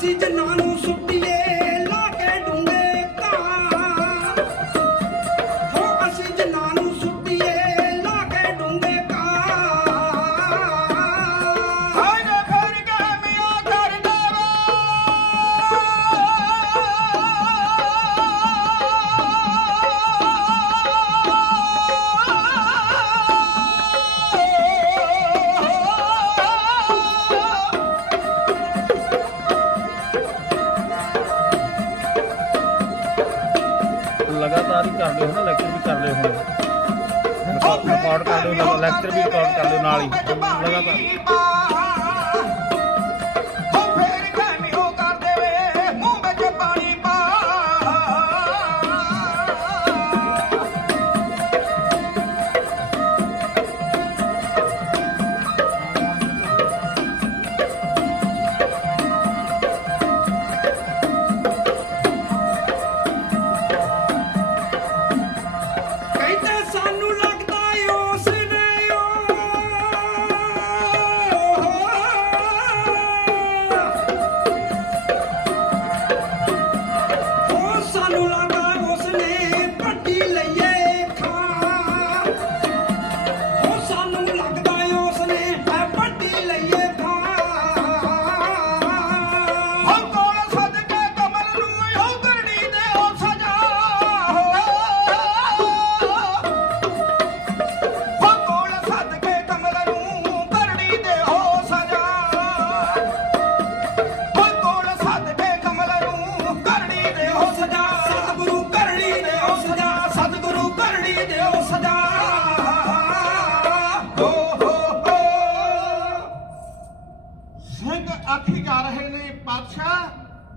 ਅਸੀਂ ਜਨਾਂ ਨੂੰ ਸੁੱਟੀਏ। ਲਗਾਤਾਰ ਹੀ ਕਰ ਲਿਓ ਨਾ ਲੈਕਚਰ ਵੀ ਕਰ ਲਿਓ ਹੁਣ। ਰਿਕਾਰਡ ਕਰ ਲਿਓ ਲੈਕਚਰ ਵੀ ਰਿਕਾਰਡ ਕਰ ਲਿਓ ਨਾਲ ਹੀ। ਲਗਾਤਾਰ।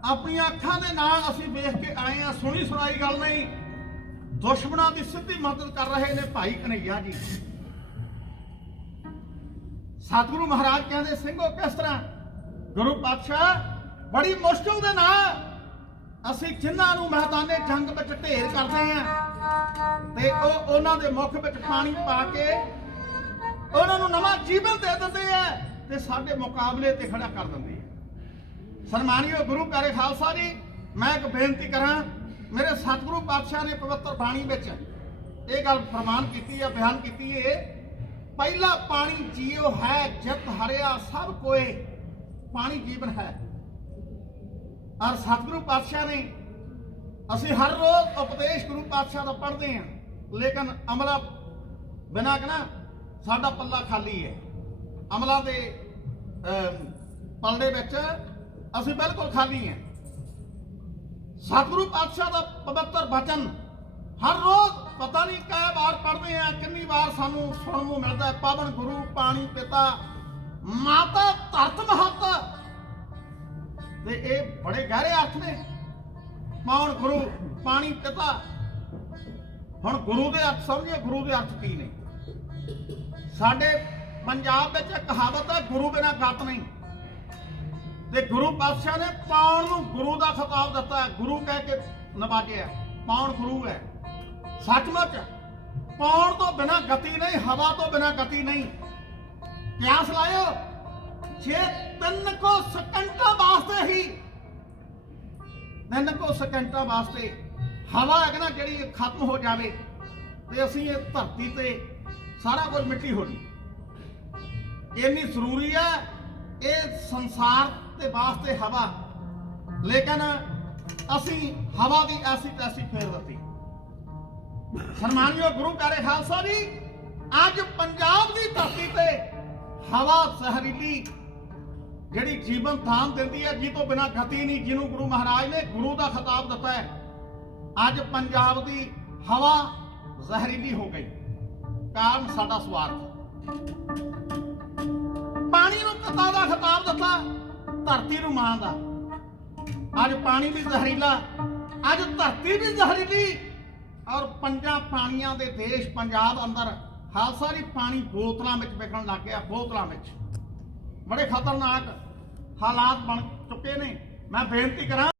ਆਪਣੀਆਂ ਅੱਖਾਂ ਦੇ ਨਾਲ ਅਸੀਂ ਵੇਖ ਕੇ ਆਏ ਆ ਸੁਣੀ ਸੁਣਾਈ ਗੱਲ ਨਹੀਂ। ਦੁਸ਼ਮਣਾਂ ਦੀ ਸਿੱਧੀ ਮਦਦ ਕਰ ਰਹੇ ਨੇ ਭਾਈ ਕਨਈਆ ਜੀ। ਸਤਿਗੁਰੂ ਮਹਾਰਾਜ ਕਹਿੰਦੇ, ਸਿੰਘੋ, ਕਿਸ ਤਰ੍ਹਾਂ? ਗੁਰੂ ਪਾਤਸ਼ਾਹ, ਬੜੀ ਮੁਸ਼ਕਲ ਦੇ ਨਾਲ ਅਸੀਂ ਜਿਨ੍ਹਾਂ ਨੂੰ ਮੈਦਾਨੇ ਜੰਗ ਵਿੱਚ ਢੇਰ ਕਰਦੇ ਆ ਤੇ ਉਹ ਉਹਨਾਂ ਦੇ ਮੁਖ ਵਿੱਚ ਪਾਣੀ ਪਾ ਕੇ ਉਹਨਾਂ ਨੂੰ ਨਵਾਂ ਜੀਵਨ ਦੇ ਦਿੰਦੇ ਆ ਤੇ ਸਾਡੇ ਮੁਕਾਬਲੇ ਤੇ ਖੜਾ ਕਰ ਦਿੰਦੇ ਆ ਸਨਮਾਨਿਓ ਗੁਰੂ ਪਿਆਰੇ ਖਾਲਸਾ ਜੀ ਮੈਂ ਇੱਕ ਬੇਨਤੀ ਕਰਾਂ ਮੇਰੇ ਸਤਿਗੁਰੂ ਪਾਤਸ਼ਾਹ ਨੇ ਪਵਿੱਤਰ ਬਾਣੀ ਵਿੱਚ ਇਹ ਗੱਲ ਪ੍ਰਮਾਣ ਕੀਤੀ ਹੈ ਬਿਆਨ ਕੀਤੀ ਹੈ ਪਹਿਲਾ ਪਾਣੀ ਜੀਉ ਹੈ ਜਿਤ ਹਰਿਆ ਸਭ ਕੋਏ ਪਾਣੀ ਜੀਵਨ ਹੈ। ਔਰ ਸਤਿਗੁਰੂ ਪਾਤਸ਼ਾਹ ਨੇ ਅਸੀਂ ਹਰ ਰੋਜ਼ ਉਪਦੇਸ਼ ਗੁਰੂ ਪਾਤਸ਼ਾਹ ਦਾ ਪੜ੍ਹਦੇ ਹਾਂ ਲੇਕਿਨ ਅਮਲਾ ਬਿਨਾਂ ਕਹਣਾ ਸਾਡਾ ਪੱਲਾ ਖਾਲੀ ਹੈ ਅਮਲਾ ਦੇ ਅਮ, ਪਲੜੇ ਵਿੱਚ ਅਸੀਂ ਬਿਲਕੁਲ ਖਾਲੀ ਹਾਂ। ਸਤਿਗੁਰੂ ਪਾਤਸ਼ਾਹ ਦਾ ਪਵਿੱਤਰ ਬਚਨ ਹਰ ਰੋਜ਼ ਪਤਾ ਨਹੀਂ ਕਈ ਵਾਰ ਪੜ੍ਹਦੇ ਆ ਕਿੰਨੀ ਵਾਰ ਸਾਨੂੰ ਸੁਣਨ ਨੂੰ ਮਿਲਦਾ ਹੈ। ਪਾਵਨ ਗੁਰੂ, ਪਾਣੀ ਪਿਤਾ, ਮਾਤਾ ਧਰਤ ਮਹਤ। ਤੇ ਇਹ ਬੜੇ ਗਹਿਰੇ ਅਰਥ ਨੇ। ਪਾਵਨ ਗੁਰੂ, ਪਾਣੀ ਪਿਤਾ। ਹੁਣ ਗੁਰੂ ਦੇ ਅਰਥ ਸਮਝੇ ਗੁਰੂ ਦੇ ਅਰਥ ਕੀ ਨੇ? ਸਾਡੇ ਪੰਜਾਬ ਵਿੱਚ ਕਹਾਵਤ ਹੈ, ਗੁਰੂ ਬਿਨਾ ਗਤ ਨਹੀਂ। ਤੇ ਗੁਰੂ ਪਾਤਸ਼ਾਹ ਨੇ ਪਾਉਣ ਨੂੰ ਗੁਰੂ ਦਾ ਖਿਤਾਬ ਦਿੱਤਾ ਗੁਰੂ ਕਹਿ ਕੇ ਨਵਾਜਿਆ ਪਾਉਣ ਗੁਰੂ ਹੈ। ਸੱਚਮੁੱਚ ਪਾਉਣ ਤੋਂ ਬਿਨਾ ਗਤੀ ਨਹੀਂ, ਹਵਾ ਤੋਂ ਬਿਨਾ ਗਤੀ ਨਹੀਂ। ਕਿਆਸ ਲਾਇਓ ਜੇ ਤਿੰਨ ਕੋ ਸਕਿੰਟਾਂ ਵਾਸਤੇ ਹੀ, ਤਿੰਨ ਕੋ ਸਕਿੰਟਾਂ ਵਾਸਤੇ ਹਵਾ ਹੈ ਨਾ ਜਿਹੜੀ ਖਤਮ ਹੋ ਜਾਵੇ ਤੇ ਅਸੀਂ ਇਹ ਧਰਤੀ ਤੇ ਸਾਰਾ ਕੁਝ ਮਿੱਟੀ ਹੋ ਜੀ ਇੰਨੀ ਜ਼ਰੂਰੀ ਹੈ, ਇਹ ਸੰਸਾਰ ਦੇ ਵਾਸਤੇ ਹਵਾ। ਲੇਕਿਨ ਅਸੀਂ ਹਵਾ ਦੀ ਐਸੀ ਤੈਸੀ ਫੇਰ ਦਿੱਤੀ। ਸਨਮਾਨਯੋਗ ਗੁਰੂ ਪਿਆਰੇ ਖਾਲਸਾ ਜੀ, ਅੱਜ ਪੰਜਾਬ ਦੀ ਧਰਤੀ ਤੇ ਹਵਾ ਜ਼ਹਿਰੀਲੀ, ਜਿਹੜੀ ਜੀਵਨ ਥਾਮ ਦਿੰਦੀ ਹੈ ਜੀ ਤੋਂ ਬਿਨਾ ਗਤੀ ਨਹੀਂ, ਜਿਹਨੂੰ ਗੁਰੂ ਮਹਾਰਾਜ ਨੇ ਗੁਰੂ ਦਾ ਖਿਤਾਬ ਦਿੱਤਾ ਹੈ, ਅੱਜ ਪੰਜਾਬ ਦੀ ਹਵਾ ਜ਼ਹਿਰੀਲੀ ਹੋ ਗਈ। ਕਾਰਨ ਸਾਡਾ ਸਵਾਰਥ। ਪਾਣੀ ਨੂੰ ਪਿਤਾ ਦਾ ਖਿਤਾਬ ਦਿੱਤਾ। ਧਰਤੀ ਨੂੰ ਮਾਂ ਦਾ। ਅੱਜ ਪਾਣੀ ਵੀ ਜ਼ਹਿਰੀਲਾ, ਅੱਜ ਧਰਤੀ ਵੀ ਜ਼ਹਿਰੀਲੀ। ਔਰ ਪੰਜਾਂ ਪਾਣੀਆਂ ਦੇ ਦੇਸ਼ ਪੰਜਾਬ ਅੰਦਰ ਖਾਲਸਾ ਜੀ ਪਾਣੀ ਬੋਤਲਾਂ ਵਿੱਚ ਵਿਕਣ ਲੱਗ ਗਿਆ, ਬੋਤਲਾਂ ਵਿੱਚ। ਬੜੇ ਖਤਰਨਾਕ ਹਾਲਾਤ ਬਣ ਚੁੱਕੇ ਨੇ। ਮੈਂ ਬੇਨਤੀ ਕਰਾਂ